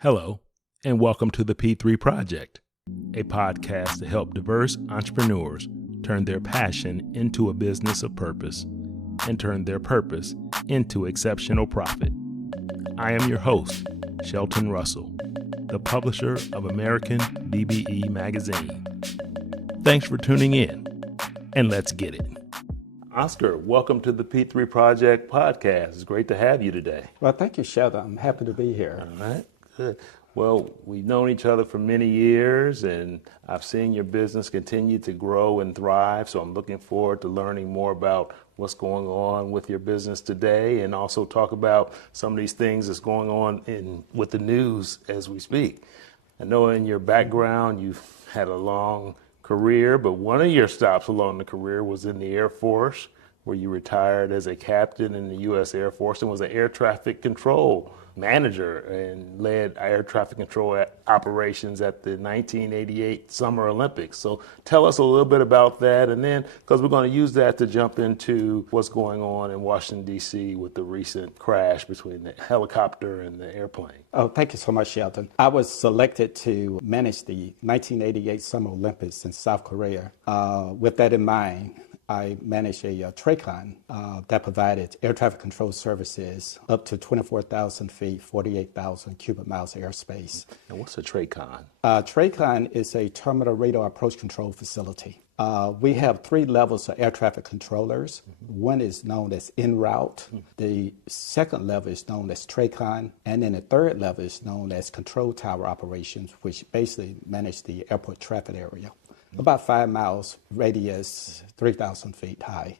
Hello, and welcome to the P3 Project, a podcast to help diverse entrepreneurs turn their passion into a business of purpose and turn their purpose into exceptional profit. I am your host, Shelton Russell, the publisher of American DBE Magazine. Thanks for tuning in, and let's get it. Oscar, welcome to the P3 Project podcast. It's great to have you today. Well, thank you, Shelton. I'm happy to be here. All right. Good. Well, we've known each other for many years, and I've seen your business continue to grow and thrive. So I'm looking forward to learning more about what's going on with your business today, and also talk about some of these things that's going on with the news as we speak. I know in your background you've had a long career, but one of your stops along the career was in the Air Force, where you retired as a captain in the U.S. Air Force and was an air traffic control manager and led air traffic control operations at the 1988 Summer Olympics. So tell us a little bit about that, and then, because we're going to use that to jump into what's going on in Washington, D.C. with the recent crash between the helicopter and the airplane. Oh, thank you so much, Shelton. I was selected to manage the 1988 Summer Olympics in South Korea. With that in mind, I managed a TRACON that provided air traffic control services up to 24,000 feet, 48,000 cubic miles of airspace. And what's a TRACON? TRACON is a terminal radar approach control facility. We have three levels of air traffic controllers. Mm-hmm. One is known as en route. Mm-hmm. The second level is known as TRACON. And then the third level is known as control tower operations, which basically manage the airport traffic area. About 5 miles radius, 3,000 feet high.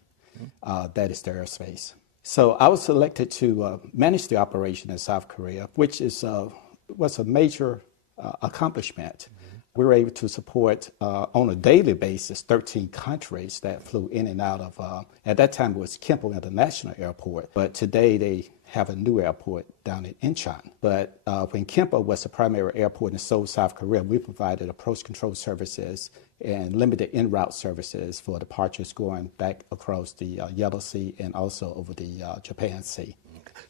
That is the airspace. So I was selected to manage the operation in South Korea, which was a major accomplishment. We were able to support on a daily basis 13 countries that flew in and out of, at that time it was Kimpo International Airport, but today they have a new airport down in Incheon. But when Kimpo was the primary airport in Seoul, South Korea, we provided approach control services and limited en route services for departures going back across the Yellow Sea and also over the Japan Sea.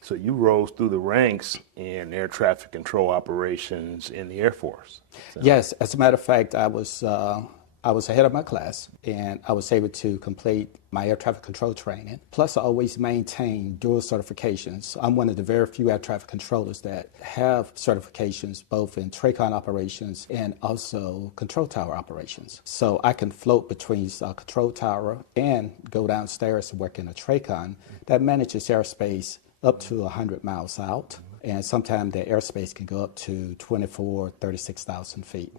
So you rose through the ranks in air traffic control operations in the Air Force. So. Yes, as a matter of fact, I was ahead of my class, and I was able to complete my air traffic control training. Plus, I always maintain dual certifications. I'm one of the very few air traffic controllers that have certifications both in TRACON operations and also control tower operations. So I can float between control tower and go downstairs and work in a TRACON that manages airspace up to 100 miles out, and sometimes the airspace can go up to 36,000 feet.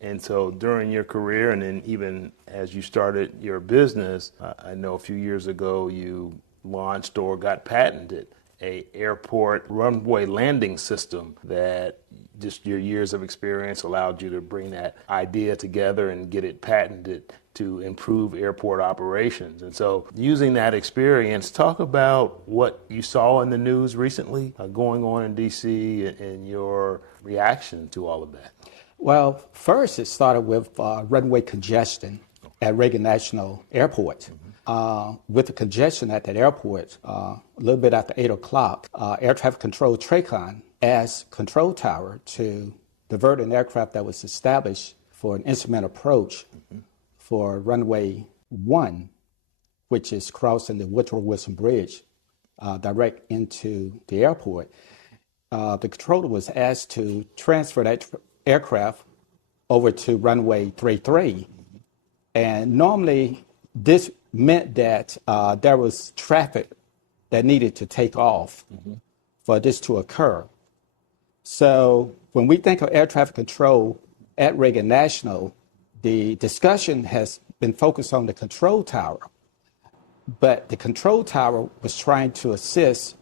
And so during your career, and then even as you started your business, I know a few years ago you launched or got patented a airport runway landing system that just your years of experience allowed you to bring that idea together and get it patented to improve airport operations. And so using that experience, talk about what you saw in the news recently going on in D.C. and your reaction to all of that. Well, first it started with runway congestion at Reagan National Airport. With the congestion at that airport, a little bit after 8 o'clock, air traffic control TRACON asked control tower to divert an aircraft that was established for an instrument approach for runway 1, which is crossing the Woodrow Wilson Bridge direct into the airport. The controller was asked to transfer that aircraft over to runway 33. And normally this meant that there was traffic that needed to take off for this to occur. So when we think of air traffic control at Reagan National, the discussion has been focused on the control tower, but the control tower was trying to assist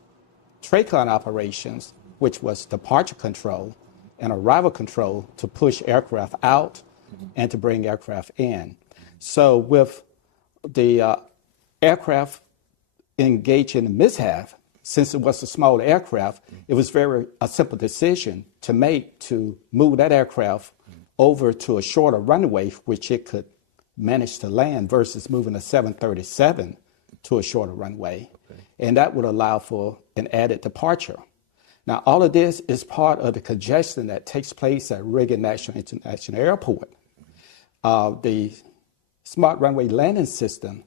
TRACON operations, which was departure control and arrival control, to push aircraft out and to bring aircraft in. So with the aircraft engaged in a mishap, since it was a small aircraft, it was a simple decision to make to move that aircraft over to a shorter runway, which it could manage to land, versus moving a 737 to a shorter runway. Okay. And that would allow for an added departure. Now, all of this is part of the congestion that takes place at Reagan National International Airport. The smart runway landing system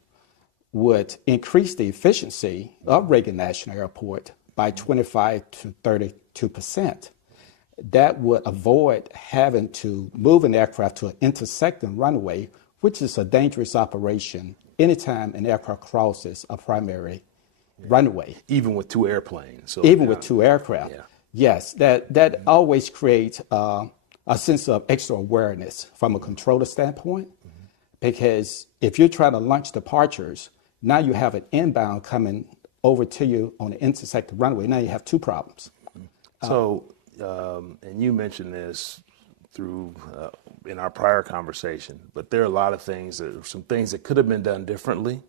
would increase the efficiency of Reagan National Airport by 25 to 32%. That would avoid having to move an aircraft to an intersecting runway, which is a dangerous operation anytime an aircraft crosses a primary runway. Even with two airplanes. So, Even with two aircraft. Yeah. Yes, that always creates a sense of extra awareness from a controller standpoint, because if you're trying to launch departures, now you have an inbound coming over to you on the intersecting runway. Now you have two problems. So, and you mentioned this through in our prior conversation, but there are a lot of things, some things that could have been done differently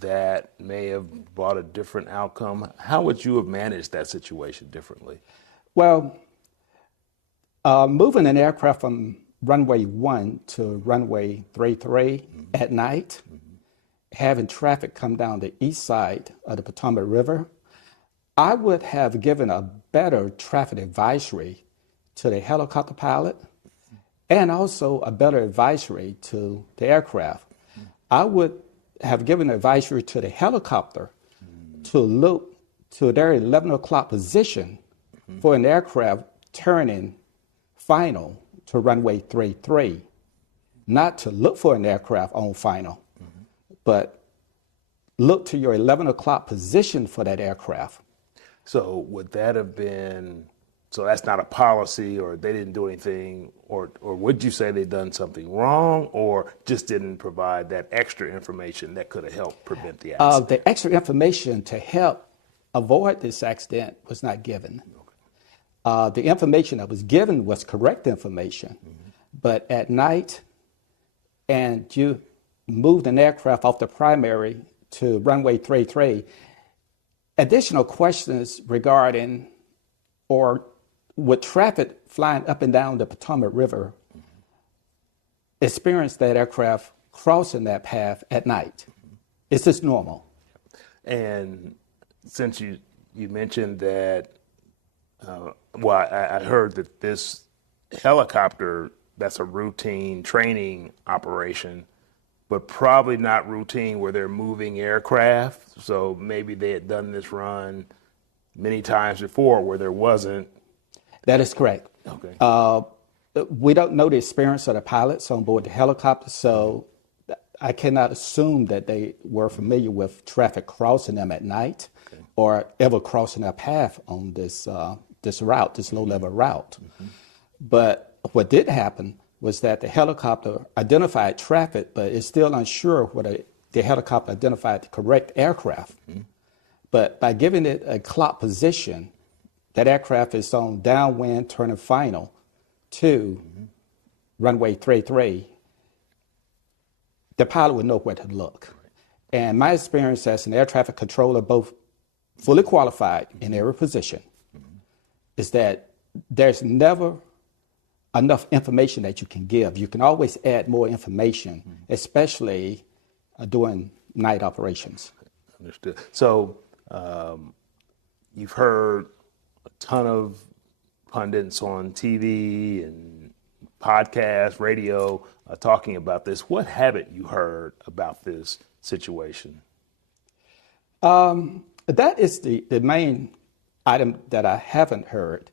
that may have brought a different outcome. How would you have managed that situation differently? Well, moving an aircraft from runway 1 to runway 33 at night, having traffic come down the east side of the Potomac River, I would have given a better traffic advisory to the helicopter pilot and also a better advisory to the aircraft. I would have given advisory to the helicopter to look to their 11 o'clock position for an aircraft turning final to runway 33, not to look for an aircraft on final, but look to your 11 o'clock position for that aircraft. So would that have been, so that's not a policy, or they didn't do anything, or would you say they'd done something wrong, or just didn't provide that extra information that could have helped prevent the accident? The extra information to help avoid this accident was not given. The information that was given was correct information, but at night, and you moved an aircraft off the primary to runway 33, additional questions regarding, or with traffic flying up and down the Potomac River, experience that aircraft crossing that path at night. It's just normal. And since you mentioned that, well, I heard that this helicopter, that's a routine training operation, but probably not routine where they're moving aircraft. So maybe they had done this run many times before where there wasn't. That is correct. Okay. We don't know the experience of the pilots on board the helicopter, so I cannot assume that they were familiar with traffic crossing them at night or ever crossing their path on this route, this low-level route. But what did happen was that the helicopter identified traffic, but it's still unsure whether the helicopter identified the correct aircraft. But by giving it a clock position, that aircraft is on downwind turning final to runway 33, the pilot would know where to look. And my experience as an air traffic controller, both fully qualified in every position, is that there's never enough information that you can give. You can always add more information, especially doing night operations. Understood. So you've heard a ton of pundits on TV and podcasts, radio, talking about this. What haven't you heard about this situation? That is the main item that I haven't heard.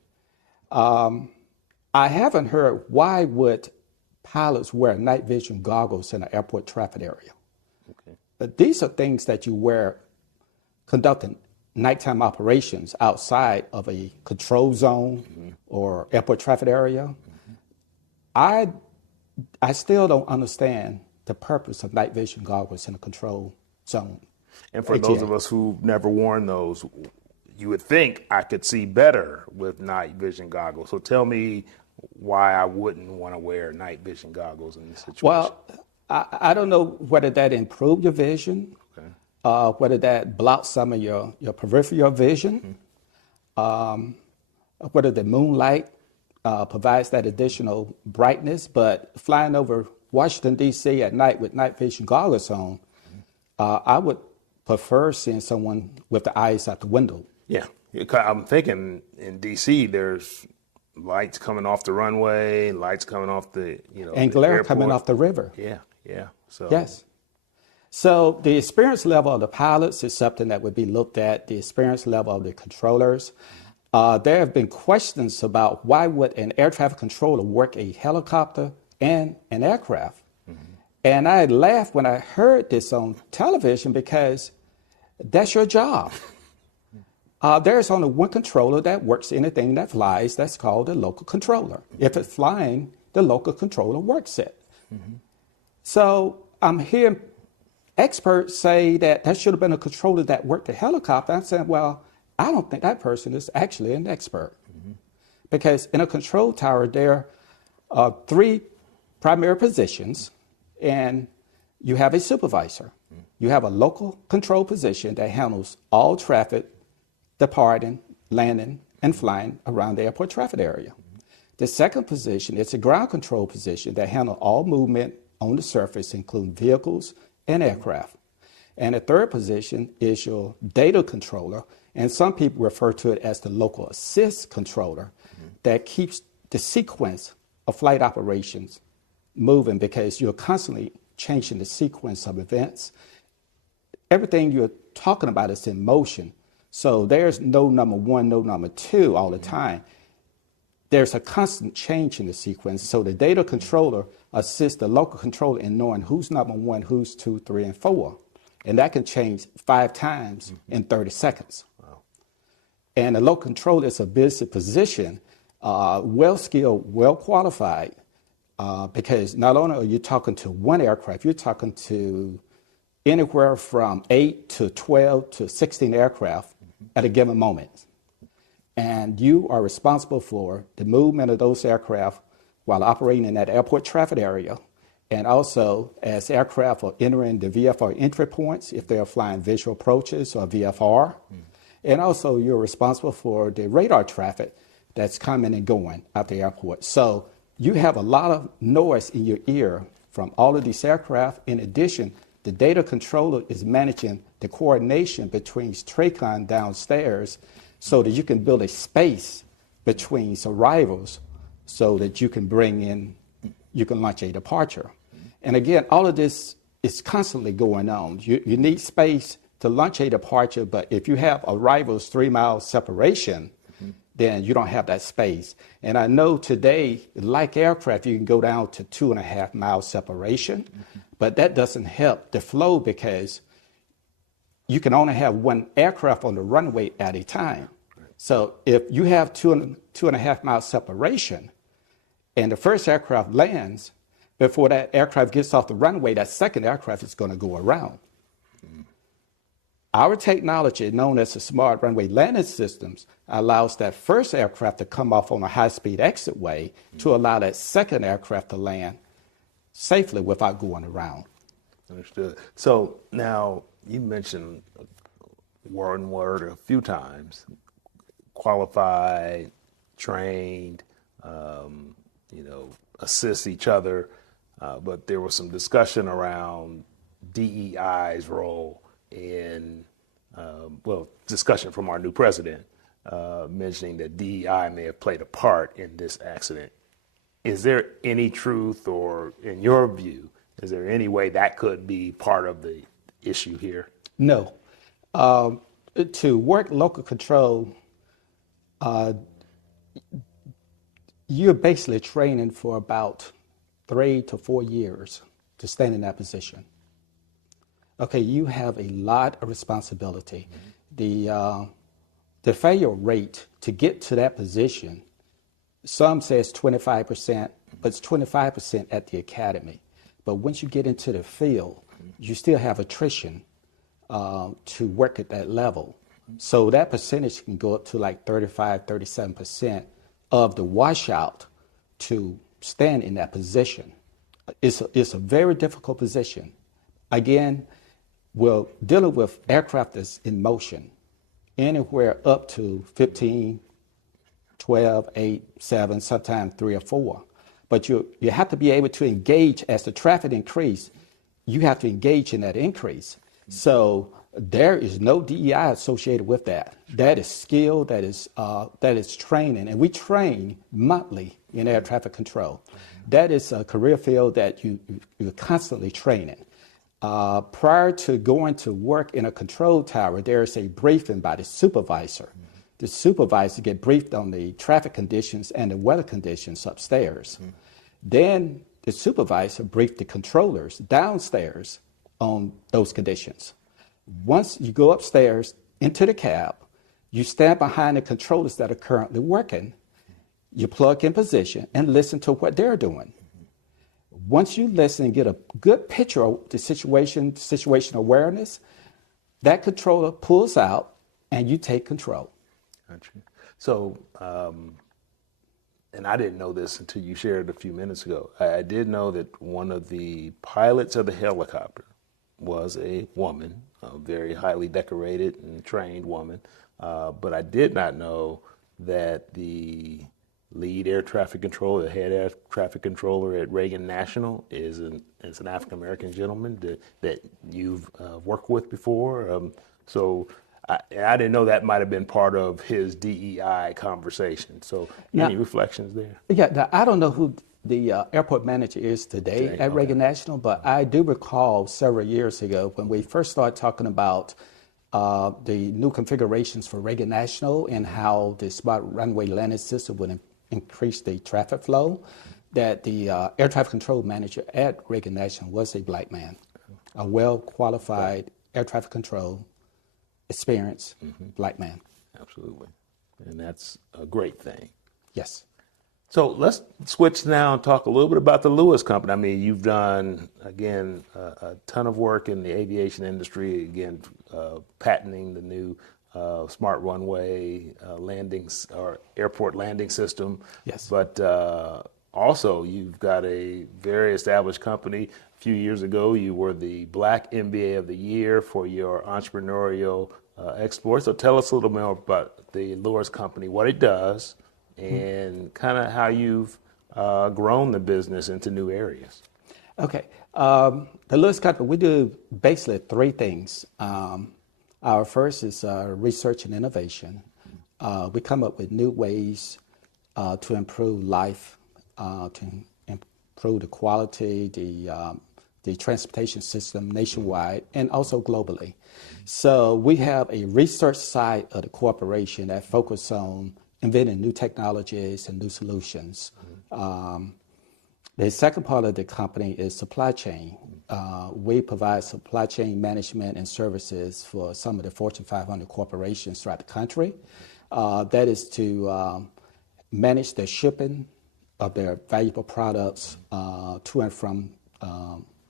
I haven't heard why would pilots wear night vision goggles in an airport traffic area. Okay. But these are things that you wear conducting nighttime operations outside of a control zone or airport traffic area. I still don't understand the purpose of night vision goggles in a control zone. And for those of us who've never worn those, you would think I could see better with night vision goggles. So tell me why I wouldn't want to wear night vision goggles in this situation. Well, I don't know whether that improved your vision, whether that blocked some of your peripheral vision, whether the moonlight provides that additional brightness. But flying over Washington, D.C. at night with night vision goggles on, I would prefer seeing someone with the eyes out the window. Yeah. I'm thinking in DC, there's lights coming off the runway, lights coming off the, And the glare airport. coming off the river. Yeah, yeah. So Yes. So the experience level of the pilots is something that would be looked at, the experience level of the controllers. There have been questions about why would an air traffic controller work a helicopter and an aircraft? And I laughed when I heard this on television because that's your job. There's only one controller that works anything that flies. That's called a local controller. If it's flying, the local controller works it. So I'm hearing experts say that should have been a controller that worked the helicopter. I'm saying, well, I don't think that person is actually an expert. Because in a control tower, there are three primary positions, and you have a supervisor. You have a local control position that handles all traffic departing, landing, and flying around the airport traffic area. The second position is a ground control position that handles all movement on the surface, including vehicles and aircraft. And the third position is your data controller, and some people refer to it as the local assist controller that keeps the sequence of flight operations moving because you're constantly changing the sequence of events. Everything you're talking about is in motion. So there's no number one, no number two all the time. There's a constant change in the sequence. So the data controller assists the local controller in knowing who's number one, who's two, three, and four. And that can change 5 times in 30 seconds. Wow. And the local controller is a busy position, well-skilled, well-qualified, because not only are you talking to one aircraft, you're talking to anywhere from 8 to 12 to 16 aircraft at a given moment. And you are responsible for the movement of those aircraft while operating in that airport traffic area. And also, as aircraft are entering the VFR entry points, if they're flying visual approaches or VFR. And also, you're responsible for the radar traffic that's coming and going out the airport. So you have a lot of noise in your ear from all of these aircraft. In addition, the data controller is managing the coordination between TRACON downstairs so that you can build a space between arrivals so that you can you can launch a departure. And again, all of this is constantly going on. You need space to launch a departure, but if you have arrivals 3 miles separation, then you don't have that space. And I know today, like aircraft, you can go down to 2.5 miles separation, but that doesn't help the flow because you can only have one aircraft on the runway at a time. So if you have 2.5 miles separation and the first aircraft lands, before that aircraft gets off the runway, that second aircraft is going to go around. Our technology, known as the Smart Runway Landing Systems, allows that first aircraft to come off on a high-speed exitway to allow that second aircraft to land safely without going around. Understood. So now you mentioned one word a few times: qualified, trained, assist each other. But there was some discussion around DEI's role in, discussion from our new president, mentioning that DEI may have played a part in this accident. Is there any truth, or in your view, is there any way that could be part of the issue here? No. To work local control, you're basically training for about 3 to 4 years to stand in that position. Okay, you have a lot of responsibility. The failure rate to get to that position, some say it's 25%, but it's 25% at the academy. But once you get into the field, you still have attrition to work at that level. So that percentage can go up to like 35, 37% of the washout to stand in that position. It's a very difficult position. Again, we're dealing with aircraft that's in motion, anywhere up to 15, 12, 8, 7, sometimes 3 or 4. But you have to be able to engage as the traffic increase. You have to engage in that increase. So There is no DEI associated with that. That is skill, that is training, and we train monthly in air traffic control. That is a career field that you're constantly training. Prior to going to work in a control tower, there is a briefing by the supervisor. The supervisor get briefed on the traffic conditions and the weather conditions upstairs. Then the supervisor briefed the controllers downstairs on those conditions. Once you go upstairs into the cab, you stand behind the controllers that are currently working, you plug in position and listen to what they're doing. Once you listen and get a good picture of the situation awareness, that controller pulls out and you take control. Gotcha. So, and I didn't know this until you shared it a few minutes ago. I did know that one of the pilots of the helicopter was a woman, a very highly decorated and trained woman. But I did not know that the lead air traffic controller, the head air traffic controller at Reagan National is an African-American gentleman that you've worked with before. So I didn't know that might have been part of his DEI conversation. So any reflections there? Yeah, I don't know who the airport manager is today at Reagan National, but I do recall several years ago when we first started talking about the new configurations for Reagan National and how the smart runway landing system would increase the traffic flow, that the air traffic control manager at Reagan National was a black man, a well-qualified air traffic control, experienced black man. Absolutely. And that's a great thing. Yes. So let's switch now and talk a little bit about the Lewis Company. I mean, you've done, again, a ton of work in the aviation industry, again, patenting the new smart runway landings or airport landing system. Yes. But also, you've got a very established company. A few years ago, you were the Black MBA of the Year for your entrepreneurial exploits. So tell us a little more about the Lewis Company, what it does, and kind of how you've grown the business into new areas. Okay. The Lewis Company, we do basically three things. Our first is research and innovation. We come up with new ways to improve life, to improve the quality, the transportation system nationwide, and also globally. So we have a research side of the corporation that focuses on inventing new technologies and new solutions. The second part of the company is supply chain. We provide supply chain management and services for some of the Fortune 500 corporations throughout the country. That is to manage the shipping of their valuable products to and from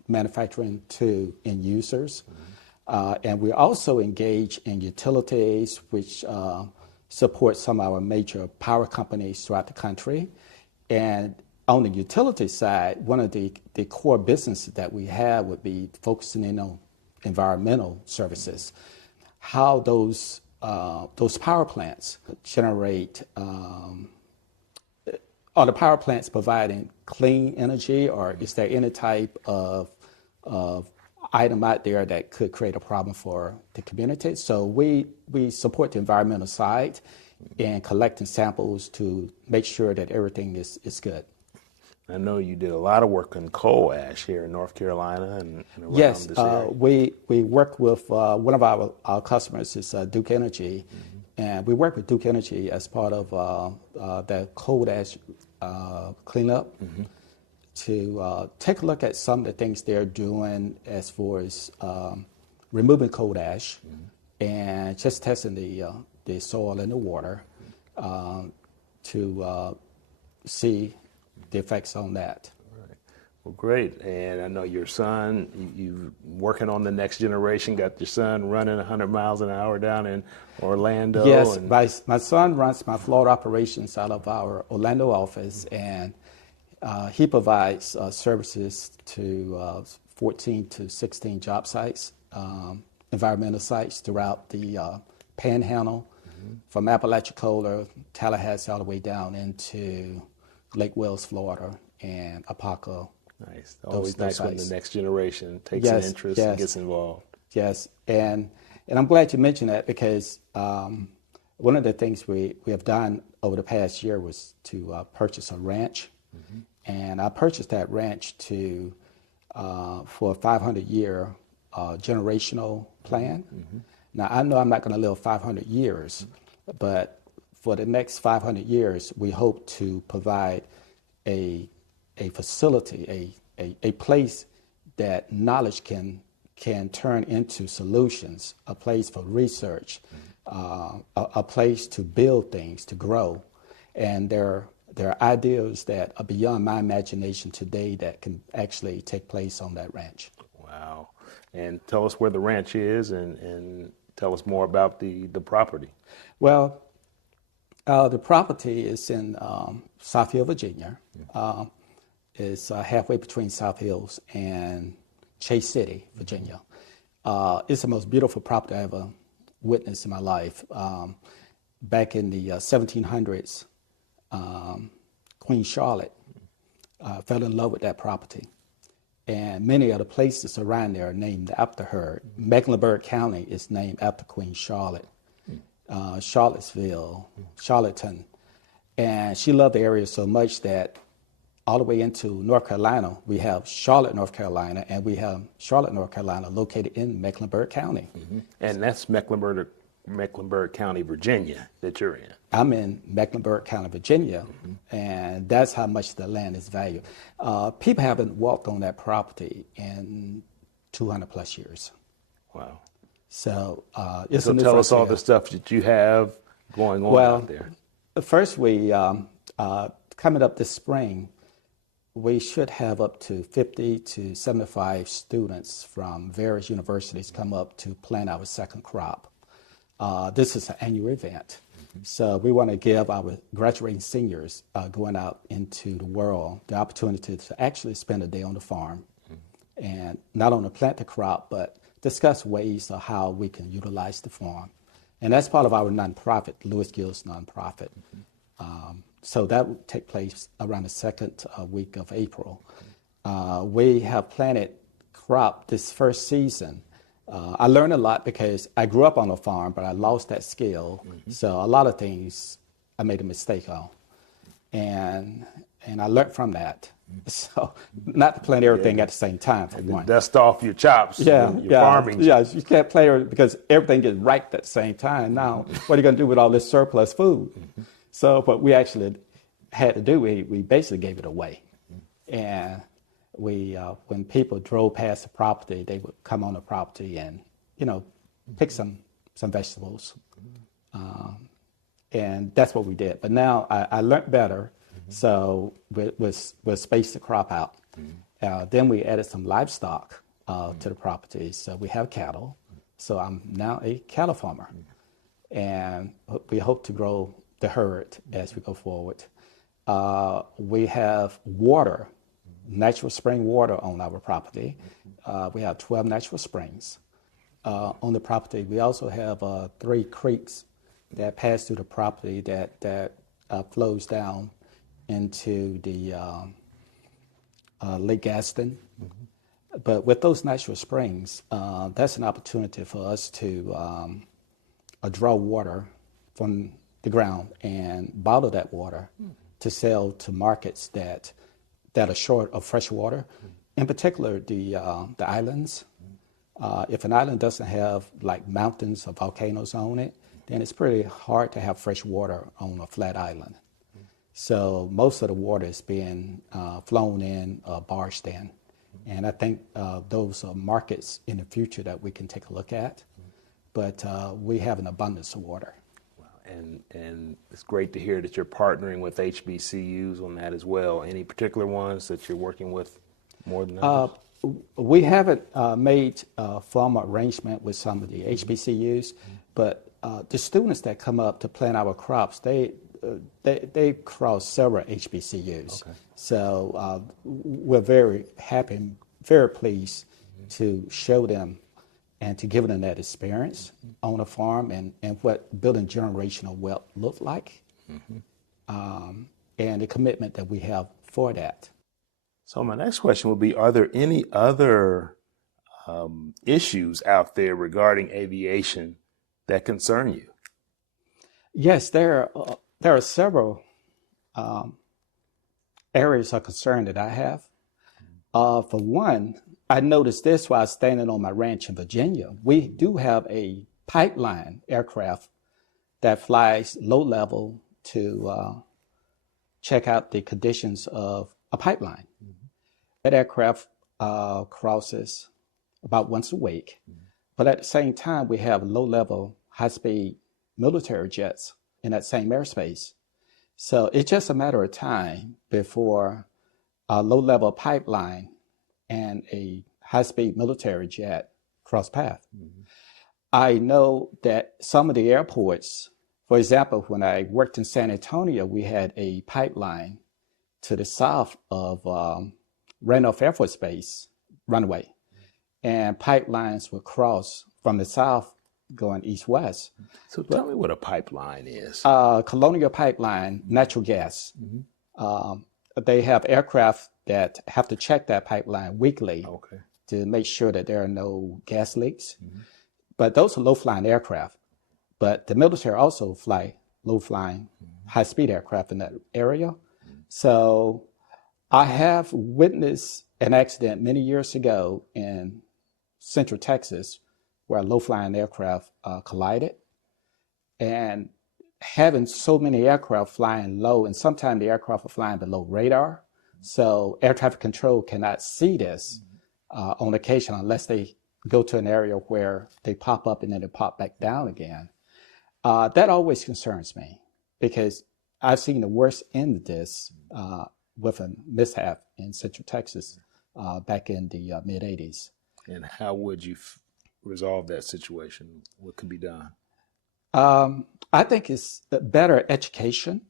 manufacturing to end users. And we also engage in utilities, which support some of our major power companies throughout the country. And on the utility side, one of the core businesses that we have would be focusing in on environmental services. How those power plants generate, are the power plants providing clean energy, or is there any type of item out there that could create a problem for the community? So we support the environmental side and collecting samples to make sure that everything is good. I know you did a lot of work on coal ash here in North Carolina and around yes, this area. we work with one of our customers is Duke Energy, and we work with Duke Energy as part of the coal ash cleanup to take a look at some of the things they're doing as far as removing coal ash and just testing the soil and the water to see the effects on that. Right. Well, great. And I know your son, you're working on the next generation, got your son running 100 miles an hour down in Orlando. Yes, my son runs my Florida operations out of our Orlando office, and he provides services to 14 to 16 job sites, environmental sites throughout the Panhandle, from Apalachicola, Tallahassee, all the way down into Lake Wells, Florida, and Apaca. Nice. Always nice when the next generation takes an interest and gets involved. Yes, and And I'm glad you mentioned that because one of the things we have done over the past year was to purchase a ranch. And I purchased that ranch for a 500-year generational plan. Now, I know I'm not going to live 500 years, but for the next 500 years, we hope to provide a facility, a place that knowledge can turn into solutions, a place for research, a place to build things, to grow. And there are ideas that are beyond my imagination today that can actually take place on that ranch. Wow. And tell us where the ranch is and tell us more about the property. Well, the property is in South Hill, Virginia. It's halfway between South Hills and Chase City, Virginia. It's the most beautiful property I ever witnessed in my life. Back in the 1700s, Queen Charlotte fell in love with that property. And many of the places around there are named after her. Mecklenburg County is named after Queen Charlotte. Charlottesville, Charlottetown. And she loved the area so much that all the way into North Carolina, we have Charlotte, North Carolina, and we have Charlotte, North Carolina, located in Mecklenburg County. And that's Mecklenburg County, Virginia, that you're in. I'm in Mecklenburg County, Virginia, and that's how much the land is valued. People haven't walked on that property in 200 plus years. Wow. So So tell us all the stuff that you have going on out there. First, we coming up this spring, we should have up to 50 to 75 students from various universities come up to plant our second crop. This is an annual event. So we want to give our graduating seniors going out into the world the opportunity to actually spend a day on the farm and not only plant the crop, but discuss ways of how we can utilize the farm. And that's part of our nonprofit, Lewis Gill's nonprofit. So that will take place around the second week of April. We have planted crop this first season. I learned a lot because I grew up on a farm, but I lost that skill. So a lot of things I made a mistake on. And I learned from that. So not to plant everything at the same time, for one. Dust off your chops. Your farming. Yeah, you can't plant everything because everything gets ripe at the same time. Now, what are you going to do with all this surplus food? So what we actually had to do, we basically gave it away. And we, when people drove past the property, they would come on the property and, pick some vegetables. And that's what we did. But now I learned better. So we'll space the crop out. Then we added some livestock to the property. So we have cattle. So I'm now a cattle farmer. And we hope to grow the herd as we go forward. We have water, natural spring water on our property. We have 12 natural springs on the property. We also have 3 creeks that pass through the property that flows down into the Lake Gaston. But with those natural springs, that's an opportunity for us to draw water from the ground and bottle that water to sell to markets that are short of fresh water. In particular, the islands. If an island doesn't have like mountains or volcanoes on it, then it's pretty hard to have fresh water on a flat island. So most of the water is being flown in, barged in. And I think those are markets in the future that we can take a look at. But we have an abundance of water. Wow. And it's great to hear that you're partnering with HBCUs on that as well. Any particular ones that you're working with more than others? We haven't made a formal arrangement with some of the HBCUs, but the students that come up to plant our crops, they cross several HBCUs. Okay. So we're very happy and very pleased to show them and to give them that experience on a farm and what building generational wealth looks like, and the commitment that we have for that. So my next question would be, are there any other issues out there regarding aviation that concern you? Yes, there are several areas of concern that I have. For one, I noticed this while standing on my ranch in Virginia. We do have a pipeline aircraft that flies low level to check out the conditions of a pipeline. That aircraft crosses about once a week, but at the same time, we have low level, high speed military jets in that same airspace. So it's just a matter of time before a low level pipeline and a high speed military jet cross paths. I know that some of the airports, for example, when I worked in San Antonio, we had a pipeline to the south of Randolph Air Force Base runway, and pipelines would cross from the south going east-west. So tell me what a pipeline is. Colonial Pipeline, natural gas. They have aircraft that have to check that pipeline weekly to make sure that there are no gas leaks. But those are low-flying aircraft. But the military also fly low-flying, high-speed aircraft in that area. So I have witnessed an accident many years ago in Central Texas where a low-flying aircraft collided. And having so many aircraft flying low, and sometimes the aircraft are flying below radar, so air traffic control cannot see this on occasion unless they go to an area where they pop up and then they pop back down again. That always concerns me because I've seen the worst end of this with a mishap in Central Texas back in the mid-'80s. And how would you resolve that situation? What could be done? I think it's better education,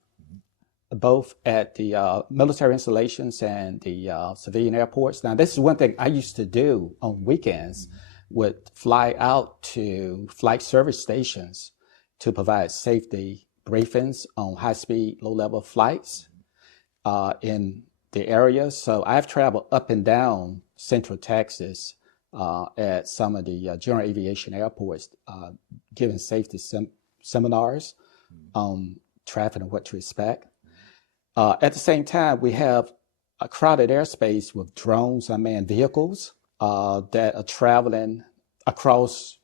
both at the military installations and the civilian airports. Now, this is one thing I used to do on weekends, would fly out to flight service stations to provide safety briefings on high-speed, low-level flights in the area. So I've traveled up and down Central Texas at some of the general aviation airports, giving safety seminars on traffic and what to expect. At the same time, we have a crowded airspace with drones, unmanned vehicles that are traveling across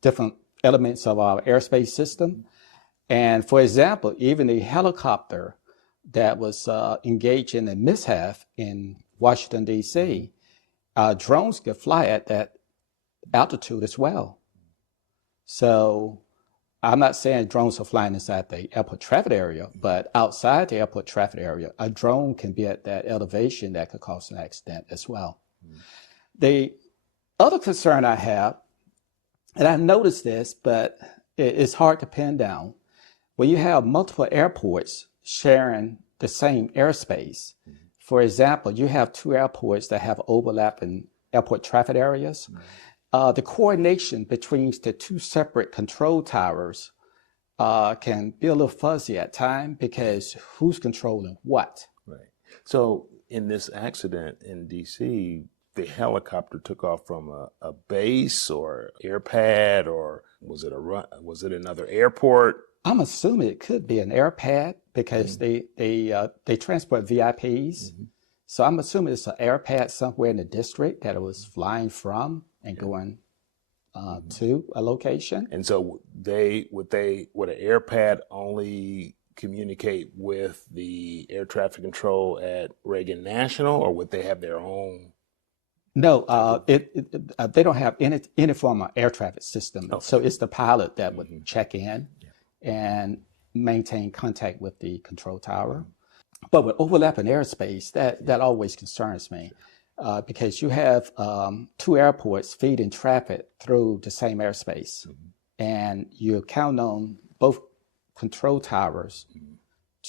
different elements of our airspace system. And for example, even the helicopter that was engaged in a mishap in Washington, D.C., drones could fly at that altitude as well. So I'm not saying drones are flying inside the airport traffic area, but outside the airport traffic area, a drone can be at that elevation that could cause an accident as well. The other concern I have, and I've noticed this, but it's hard to pin down, when you have multiple airports sharing the same airspace. For example, you have two airports that have overlapping airport traffic areas. The coordination between the two separate control towers can be a little fuzzy at times because who's controlling what? Right. So in this accident in D.C., the helicopter took off from a base or air pad, or was it another airport? I'm assuming it could be an air pad because they transport VIPs. So I'm assuming it's an air pad somewhere in the district that it was flying from and going to a location. And so would an air pad only communicate with the air traffic control at Reagan National, or would they have their own? No, they don't have any form of air traffic system. Okay. So it's the pilot that would check in and maintain contact with the control tower. But with overlapping airspace, that always concerns me because you have two airports feeding traffic through the same airspace, and you count on both control towers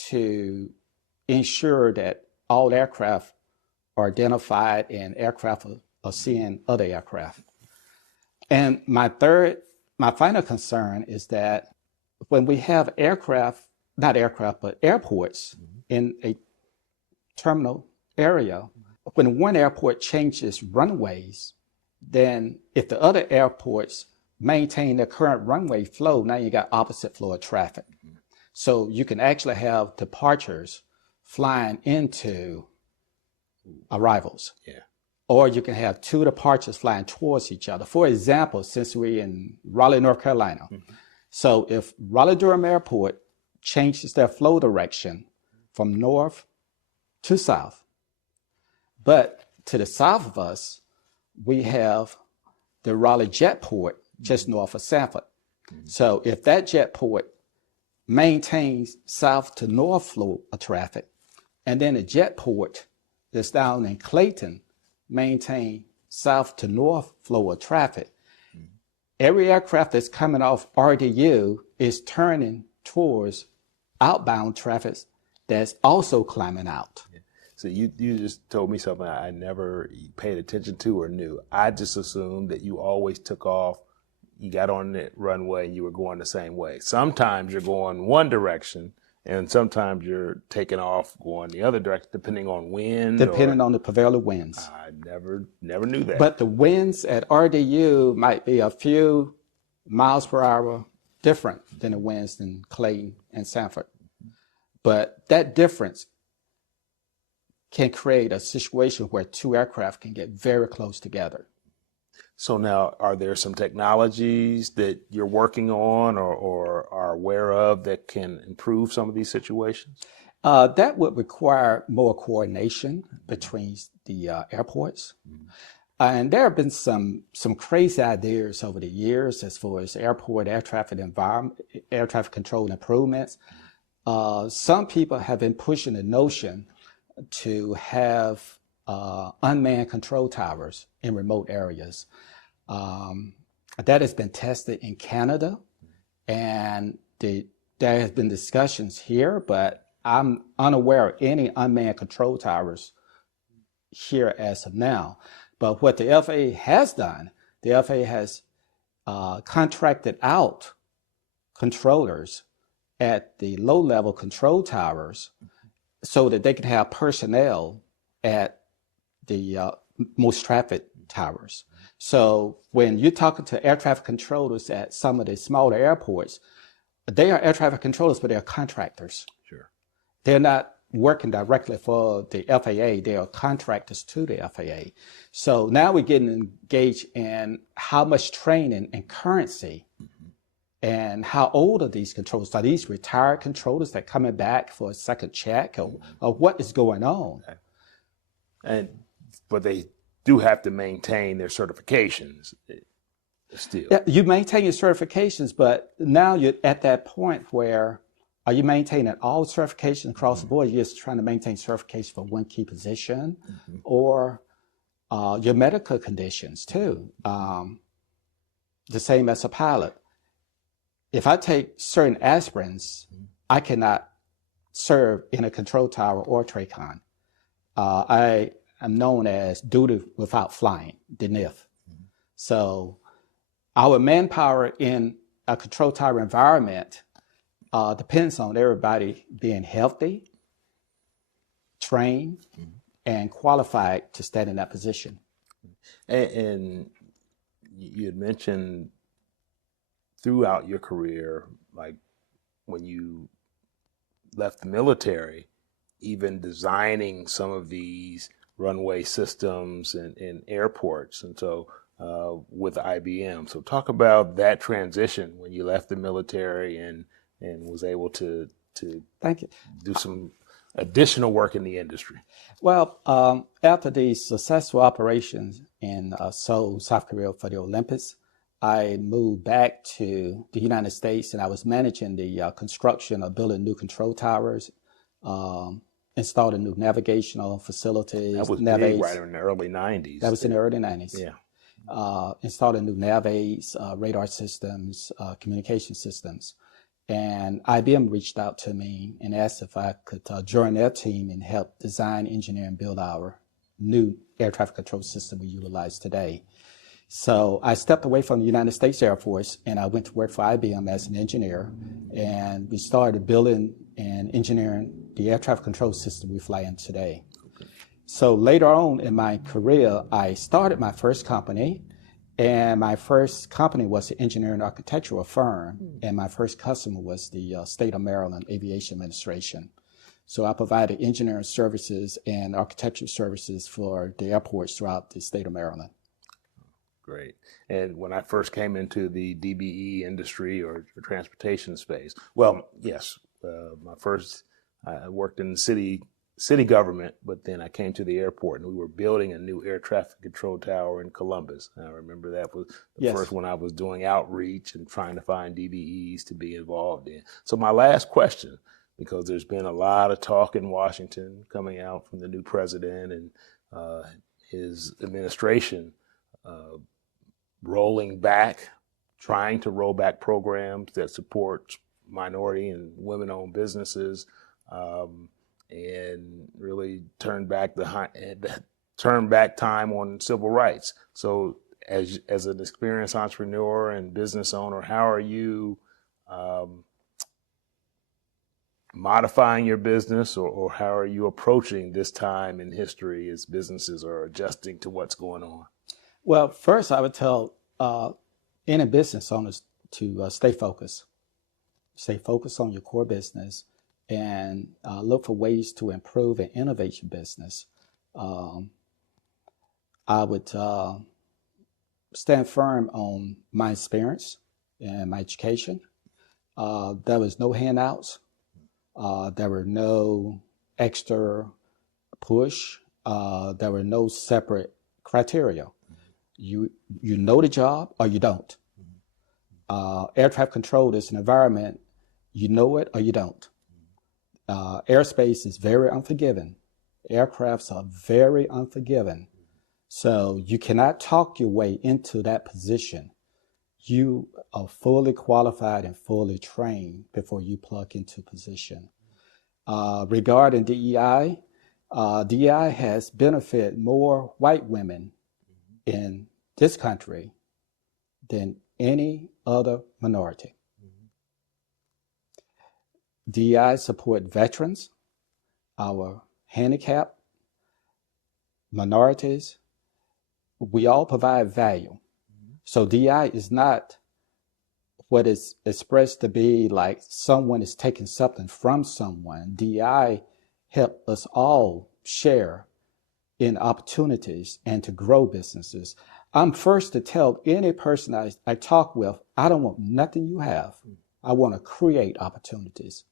to ensure that all aircraft are identified and aircraft are seeing other aircraft. And my final concern is that when we have airports in a terminal area, when one airport changes runways, then if the other airports maintain their current runway flow, now you got opposite flow of traffic. So you can actually have departures flying into arrivals. Yeah. Or you can have two departures flying towards each other. For example, since we're in Raleigh, North Carolina, so if Raleigh-Durham Airport changes their flow direction from north to south, but to the south of us, we have the Raleigh Jetport just north of Sanford. So if that jetport maintains south to north flow of traffic, and then the jetport that's down in Clayton maintain south to north flow of traffic, every aircraft that's coming off RDU is turning towards outbound traffic that's also climbing out. So you just told me something I never paid attention to or knew. I just assumed that you always took off, you got on the runway, and you were going the same way. Sometimes you're going one direction, and sometimes you're taking off going the other direction, depending on wind. Depending on the prevailing winds. I never knew that. But the winds at RDU might be a few miles per hour different than the winds in Clayton and Sanford. But that difference can create a situation where two aircraft can get very close together. So now, are there some technologies that you're working on or are aware of that can improve some of these situations? That would require more coordination between the airports. And there have been some crazy ideas over the years as far as airport air traffic control improvements. Some people have been pushing the notion to have unmanned control towers in remote areas. That has been tested in Canada, and there has been discussions here, but I'm unaware of any unmanned control towers here as of now. But what the FAA has done, the FAA has contracted out controllers at the low-level control towers so that they can have personnel at the most traffic towers. So when you're talking to air traffic controllers at some of the smaller airports, they are air traffic controllers, but they're contractors. Sure. They're not working directly for the FAA. They are contractors to the FAA. So now we're getting engaged in how much training and currency and how old are these controllers? Are these retired controllers that are coming back for a second check, or what is going on? But they do have to maintain their certifications still. Yeah, you maintain your certifications, but now you're at that point where are you maintaining all certifications across the board? You're just trying to maintain certification for one key position, or your medical conditions too. The same as a pilot. If I take certain aspirins, I cannot serve in a control tower or TRACON. I am known as duty without flying, DNIF. So our manpower in a control tower environment depends on everybody being healthy, trained, and qualified to stand in that position. And you had mentioned throughout your career, like when you left the military, even designing some of these runway systems in airports, and so with IBM. So talk about that transition when you left the military and was able to Thank you. do some additional work in the industry. Well, after the successful operations in Seoul, South Korea for the Olympics, I moved back to the United States, and I was managing the construction of building new control towers, installing new navigational facilities. That was nav big aids. right in the early 90s. That was in the early 90s. Yeah. Installing new nav aids, radar systems, communication systems. And IBM reached out to me and asked if I could join their team and help design, engineer, and build our new air traffic control system we utilize today. So I stepped away from the United States Air Force and I went to work for IBM as an engineer, and we started building and engineering the air traffic control system we fly in today. Okay. So later on in my career, I started my first company And my first company was an engineering architectural firm, and my first customer was the State of Maryland Aviation Administration. So I provided engineering services and architecture services for the airports throughout the state of Maryland. Great. And when I first came into the DBE industry or transportation space, well, yes, I worked in the city government, but then I came to the airport and we were building a new air traffic control tower in Columbus. And I remember that was the first one I was doing outreach and trying to find DBEs to be involved in. So my last question, because there's been a lot of talk in Washington coming out from the new president and his administration trying to roll back programs that support minority and women-owned businesses, and really turn back time on civil rights. So, as an experienced entrepreneur and business owner, how are you modifying your business, or how are you approaching this time in history as businesses are adjusting to what's going on? Well, first I would tell any business owners to stay focused. Stay focused on your core business and look for ways to improve and innovate your business. I would stand firm on my experience and my education. There was no handouts. There were no extra push. There were no separate criteria. You know the job or you don't. Air traffic control is an environment, you know it or you don't. Airspace is very unforgiving. Aircrafts are very unforgiving. So you cannot talk your way into that position. You are fully qualified and fully trained before you plug into position. Regarding DEI, DEI has benefited more white women in this country than any other minority. DEI support veterans, our handicapped, minorities. We all provide value. So DEI is not what is expressed to be like someone is taking something from someone. DEI help us all share in opportunities and to grow businesses. I'm first to tell any person I talk with, I don't want nothing you have. I want to create opportunities.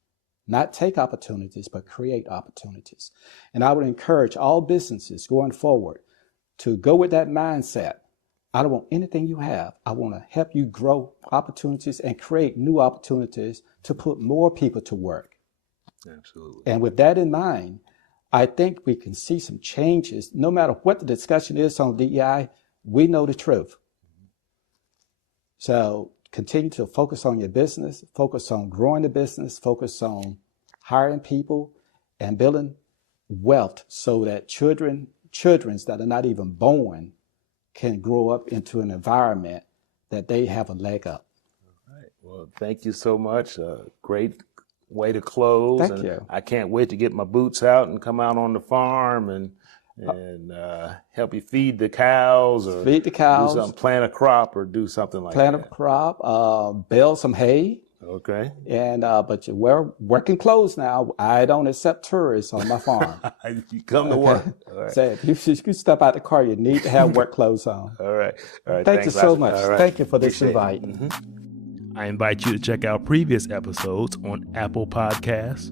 Not take opportunities, but create opportunities. And I would encourage all businesses going forward to go with that mindset. I don't want anything you have. I want to help you grow opportunities and create new opportunities to put more people to work. Absolutely. And with that in mind, I think we can see some changes. No matter what the discussion is on DEI, we know the truth. So continue to focus on your business, focus on growing the business, focus on hiring people and building wealth so that children that are not even born can grow up into an environment that they have a leg up. All right. Well, thank you so much. Great way to close. Thank you. I can't wait to get my boots out and come out on the farm and help you feed the cows, or feed the cows, do something, plant a crop, or do something like plant that. a crop, bale some hay. Okay. And but you wear working clothes now. I don't accept tourists on my farm. You come to work. All right. So if you step out the car, you need to have work clothes on. All right. All right. Thank you so much. All right. Thank you for this Appreciate invite. Mm-hmm. I invite you to check out previous episodes on Apple Podcasts,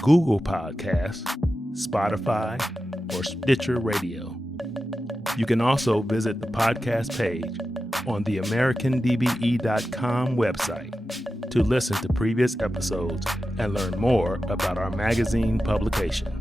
Google Podcasts, Spotify, or Stitcher Radio. You can also visit the podcast page on the AmericanDBE.com website to listen to previous episodes and learn more about our magazine publication.